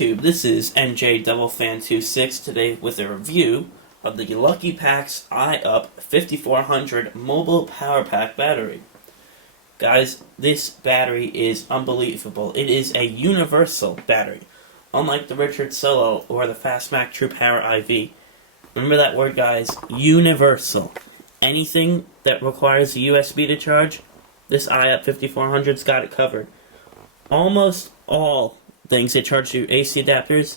YouTube? This is NJ DoubleFan26 today with a review of the Luckypacks iUp 5400 Mobile Power Pack battery. Guys, this battery is unbelievable. It is a universal battery, unlike the Richard Solo or the Fastmac True Power IV. Remember that word, guys, universal. Anything that requires a USB to charge, this iUp 5400's got it covered. Almost all things that charge through AC adapters,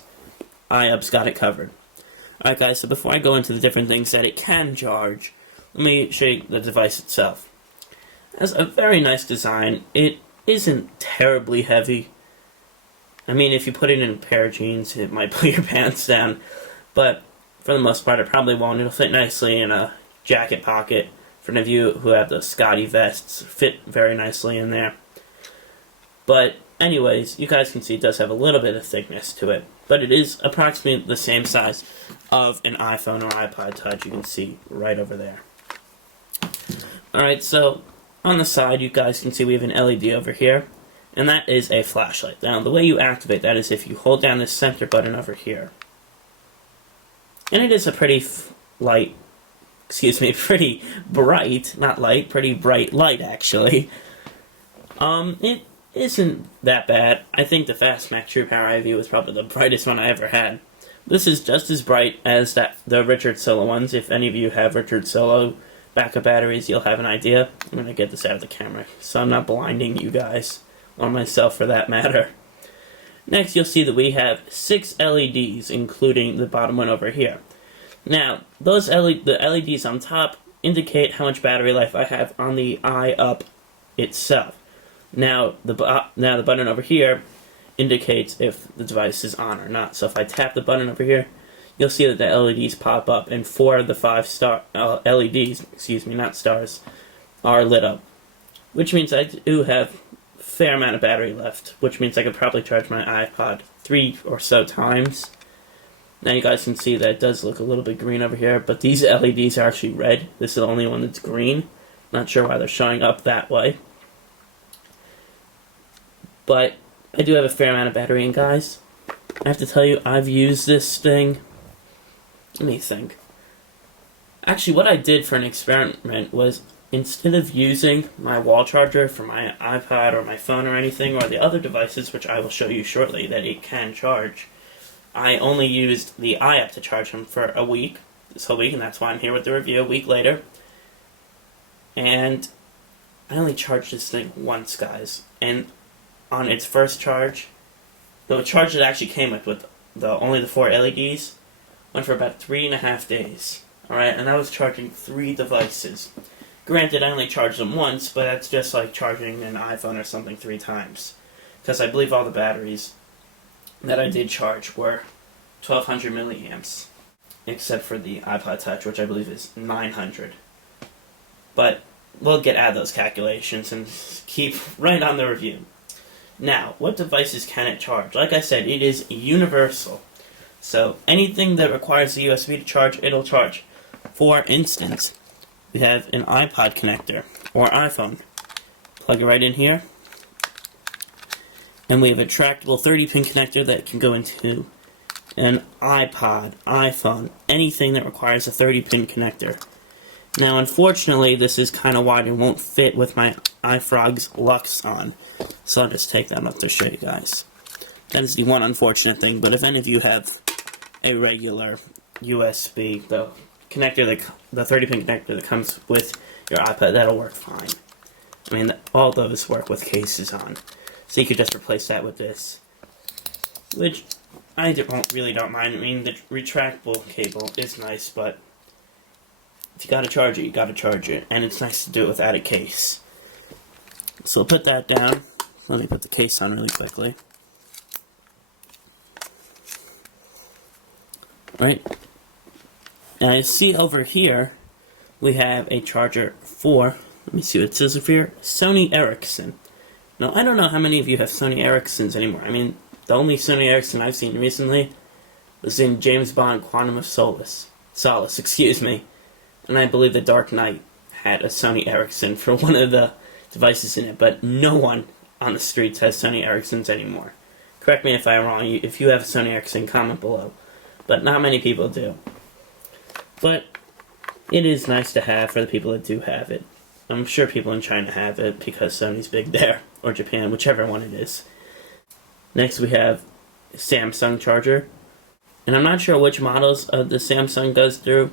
iUp's got it covered. Alright guys, so before I go into the different things that it can charge, let me show you the device itself. It has a very nice design. It isn't terribly heavy. I mean, if you put it in a pair of jeans, it might pull your pants down. But for the most part, it probably won't. It'll fit nicely in a jacket pocket. For any of you who have the Scotty vests, fit very nicely in there. But anyways, you guys can see it does have a little bit of thickness to it, but it is approximately the same size of an iPhone or iPod Touch. You can see right over there. Alright, so on the side you guys can see we have an LED over here, and that is a flashlight. Now the way you activate that is if you hold down this center button over here. And it is a pretty pretty bright, not light, pretty bright light actually. It isn't that bad. I think the Fastmac True Power IV was probably the brightest one I ever had. This is just as bright as the Richard Solo ones. If any of you have Richard Solo backup batteries, you'll have an idea. I'm going to get this out of the camera so I'm not blinding you guys, or myself for that matter. Next, you'll see that we have 6 LEDs, including the bottom one over here. Now, the LEDs on top indicate how much battery life I have on the iUp itself. Now the button over here indicates if the device is on or not. So if I tap the button over here, you'll see that the LEDs pop up, and 4 of the 5 LEDs, not stars, are lit up. Which means I do have a fair amount of battery left, which means I could probably charge my iPod 3 or so times. Now you guys can see that it does look a little bit green over here, but these LEDs are actually red. This is the only one that's green. Not sure why they're showing up that way. But I do have a fair amount of battery, and guys, I have to tell you, I've used this thing. Let me think. Actually, what I did for an experiment was, instead of using my wall charger for my iPod or my phone or anything, or the other devices, which I will show you shortly that it can charge, I only used the iUp to charge them for a week, this whole week, and that's why I'm here with the review a week later. And I only charged this thing once, guys, and on its first charge, the charge that actually came with only the 4 LEDs, went for about 3.5 days. Alright, and I was charging 3 devices. Granted, I only charged them once, but that's just like charging an iPhone or something 3 times. Because I believe all the batteries that I did charge were 1200 milliamps, except for the iPod Touch, which I believe is 900. But we'll get out of those calculations and keep right on the review. Now, what devices can it charge? Like I said, it is universal. So anything that requires a USB to charge, it'll charge. For instance, we have an iPod connector, or iPhone. Plug it right in here. And we have a retractable 30-pin connector that can go into an iPod, iPhone, anything that requires a 30-pin connector. Now, unfortunately, this is kind of wide and won't fit with my iFrog's Lux on. So I'll just take that off to show you guys. That is the one unfortunate thing, but if any of you have a regular USB, the 30-pin connector that comes with your iPad, that'll work fine. I mean, all those work with cases on. So you could just replace that with this, which I really don't mind. I mean, the retractable cable is nice, but if you gotta charge it, you gotta charge it. And it's nice to do it without a case. So I'll put that down. Let me put the case on really quickly. Alright. Now you see over here, we have a charger for, let me see what it says over here, Sony Ericsson. Now, I don't know how many of you have Sony Ericssons anymore. I mean, the only Sony Ericsson I've seen recently was in James Bond Quantum of Solace, and I believe The Dark Knight had a Sony Ericsson for one of the devices in it, but no one on the streets has Sony Ericssons anymore. Correct me if I'm wrong. If you have a Sony Ericsson, comment below. But not many people do. But it is nice to have for the people that do have it. I'm sure people in China have it because Sony's big there, or Japan, whichever one it is. Next we have Samsung charger. And I'm not sure which models of the Samsung goes through.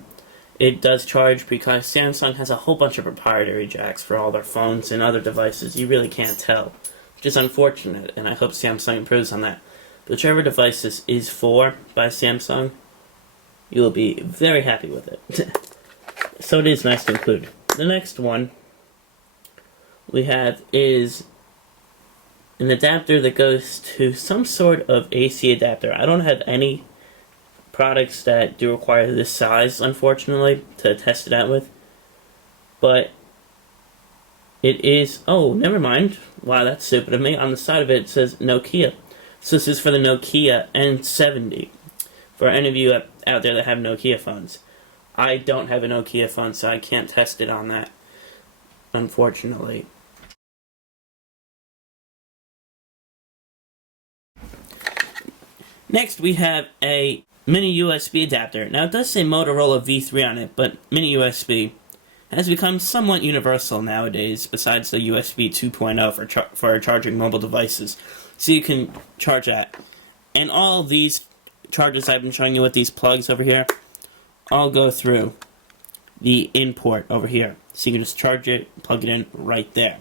It does charge because Samsung has a whole bunch of proprietary jacks for all their phones and other devices. You really can't tell, which is unfortunate, and I hope Samsung improves on that. But whichever device this is for by Samsung, you will be very happy with it. So it is nice to include. The next one we have is an adapter that goes to some sort of AC adapter. I don't have any products that do require this size, unfortunately, to test it out with. But it is... oh, never mind. Wow, that's stupid of me. On the side of it, it says Nokia. So this is for the Nokia N70. For any of you out there that have Nokia phones. I don't have a Nokia phone, so I can't test it on that, unfortunately. Next, we have a mini USB adapter. Now, it does say Motorola V3 on it, but mini USB has become somewhat universal nowadays, besides the USB 2.0 for charging mobile devices. So you can charge that. And all these chargers I've been showing you with these plugs over here all go through the in port over here. So you can just charge it, plug it in right there.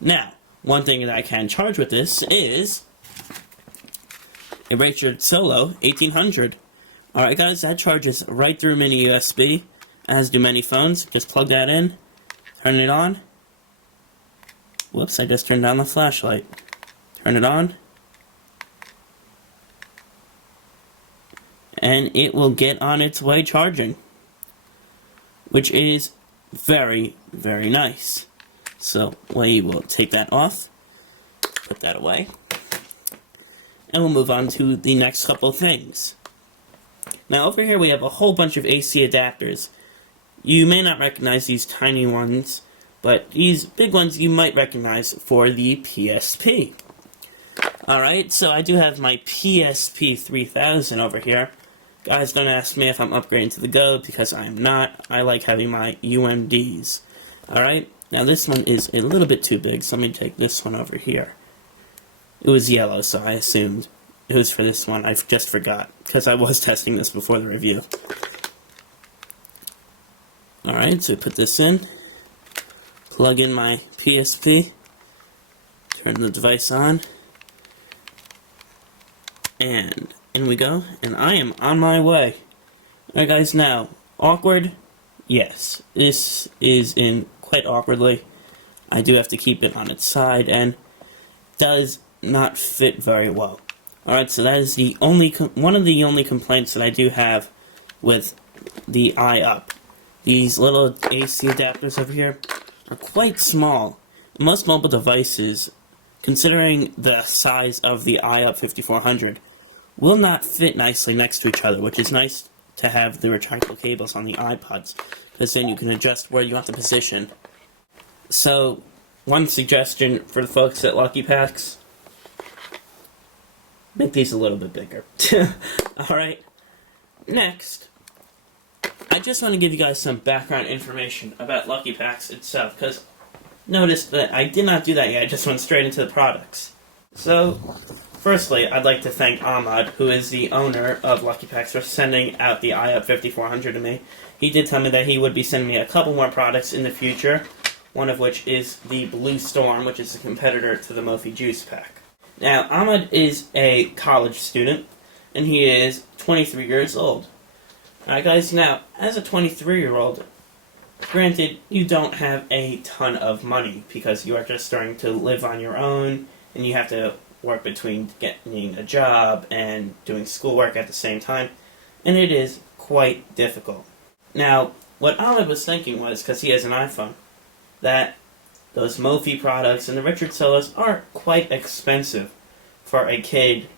Now, one thing that I can charge with this is a Richard Solo 1800. Alright guys, that charges right through mini USB, as do many phones. Just plug that in, turn it on. Whoops, I just turned on the flashlight. Turn it on. And it will get on its way charging. Which is very, very nice. So we will take that off, put that away, and we'll move on to the next couple things. Now over here we have a whole bunch of AC adapters. You may not recognize these tiny ones, but these big ones you might recognize for the PSP. Alright, so I do have my PSP 3000 over here. Guys, don't ask me if I'm upgrading to the Go, because I am not. I like having my UMDs. Alright, now this one is a little bit too big, so let me take this one over here. It was yellow, so I assumed it was for this one. I just forgot, because I was testing this before the review. Alright, so put this in, plug in my PSP, turn the device on, and in we go, and I am on my way. Alright guys, now, awkward? Yes, this is in quite awkwardly. I do have to keep it on its side, and does not fit very well. Alright, so that is the only one of the only complaints that I do have with the iUp. These little AC adapters over here are quite small. Most mobile devices, considering the size of the iUp 5400, will not fit nicely next to each other, which is nice to have the retractable cables on the iPods, because then you can adjust where you want the position. So, one suggestion for the folks at Luckypacks: make these a little bit bigger. Alright, next, I just want to give you guys some background information about Luckypacks itself, because notice that I did not do that yet, I just went straight into the products. So, firstly, I'd like to thank Ahmad, who is the owner of Luckypacks, for sending out the iUp 5400 to me. He did tell me that he would be sending me a couple more products in the future, one of which is the Blue Storm, which is a competitor to the Mophie Juice Pack. Now, Ahmad is a college student, and he is 23 years old. Alright guys, now, as a 23-year-old, granted, you don't have a ton of money, because you are just starting to live on your own, and you have to work between getting a job and doing schoolwork at the same time, and it is quite difficult. Now, what Ahmed was thinking was, because he has an iPhone, that those Mophie products and the Richard Solos are quite expensive for a kid,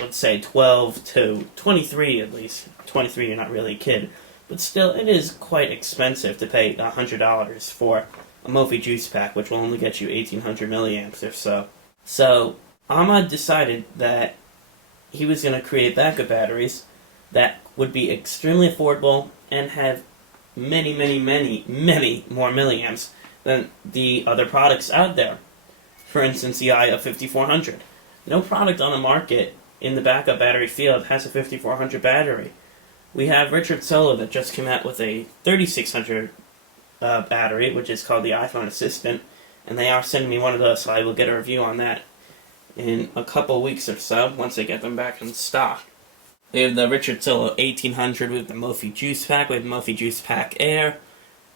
let's say 12 to 23 at least. 23, you're not really a kid, but still, it is quite expensive to pay $100 for a Mophie Juice Pack, which will only get you 1800 milliamps or so. So, Ahmad decided that he was going to create backup batteries that would be extremely affordable and have many, many, many, many more milliamps than the other products out there. For instance, the iUp 5400. No product on the market in the backup battery field has a 5400 battery. We have Richard Solo that just came out with a 3600 battery, which is called the iPhone Assistant, and they are sending me one of those, so I will get a review on that in a couple weeks or so, once they get them back in stock. We have the Richard Solo 1800 with the Mophie Juice Pack, we have the Mophie Juice Pack Air,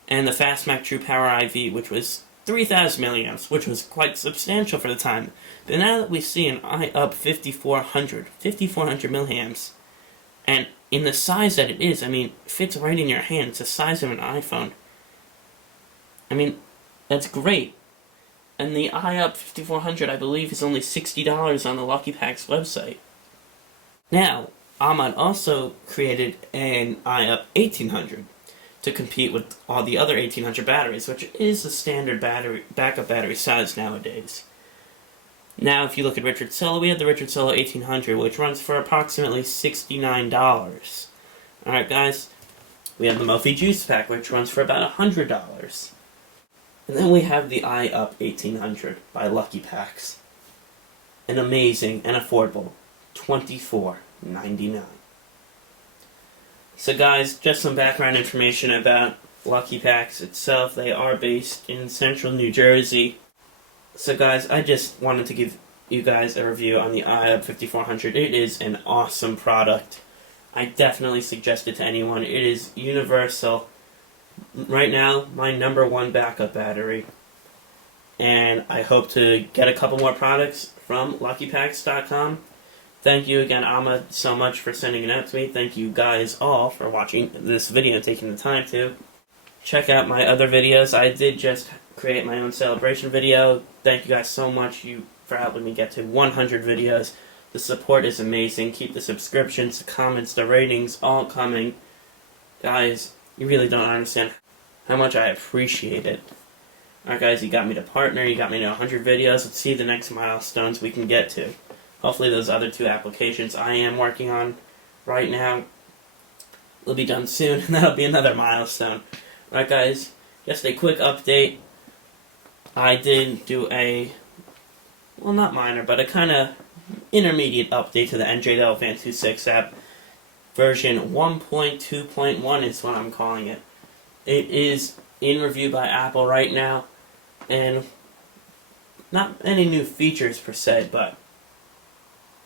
and the Fastmac True Power IV, which was 3,000 milliamps, which was quite substantial for the time. But now that we see an iUp 5400 milliamps, and in the size that it is, I mean, fits right in your hand. It's the size of an iPhone. I mean, that's great. And the iUp 5400, I believe, is only $60 on the Luckypacks website. Now, Ahmad also created an iUp 1800 to compete with all the other 1800 batteries, which is the standard backup battery size nowadays. Now, if you look at Richard Solo, we have the Richard Solo 1800, which runs for approximately $69. Alright, guys, we have the Mophie Juice Pack, which runs for about $100. And then we have the iUp 1800 by Luckypacks. An amazing and affordable $24.99. So guys, just some background information about Luckypacks itself. They are based in central New Jersey. So guys, I just wanted to give you guys a review on the iUp 5400. It is an awesome product. I definitely suggest it to anyone. It is universal. Right now, my #1 backup battery. And I hope to get a couple more products from Luckypacks.com. Thank you again, Ahmad, so much for sending it out to me. Thank you guys all for watching this video and taking the time to. Check out my other videos. I did just create my own celebration video. Thank you guys so much for helping me get to 100 videos. The support is amazing. Keep the subscriptions, the comments, the ratings all coming. Guys, you really don't understand how much I appreciate it. Alright guys, you got me to partner, you got me to 100 videos. Let's see the next milestones we can get to. Hopefully those other 2 applications I am working on right now will be done soon, and that'll be another milestone. Alright guys, just a quick update. I did do a, well, not minor, but a kind of intermediate update to the NJ26 app. Version 1.2.1 is what I'm calling it. It is in review by Apple right now, and not any new features per se, but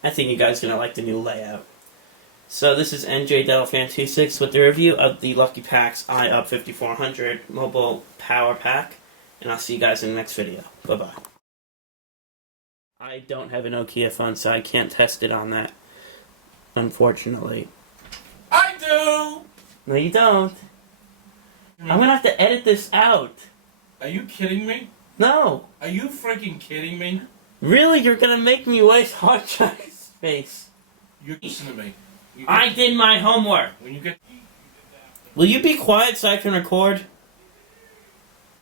I think you guys are going to like the new layout. So this is NJ26 with the review of the Luckypacks iUp 5400 Mobile Power Pack, and I'll see you guys in the next video. Bye-bye. I don't have a Nokia phone, so I can't test it on that, unfortunately. I do! No, you don't. I'm gonna have to edit this out. Are you kidding me? No. Are you freaking kidding me? Really? You're gonna make me waste hard drive space. You listen to me. I did my homework. When you get... Will you be quiet so I can record?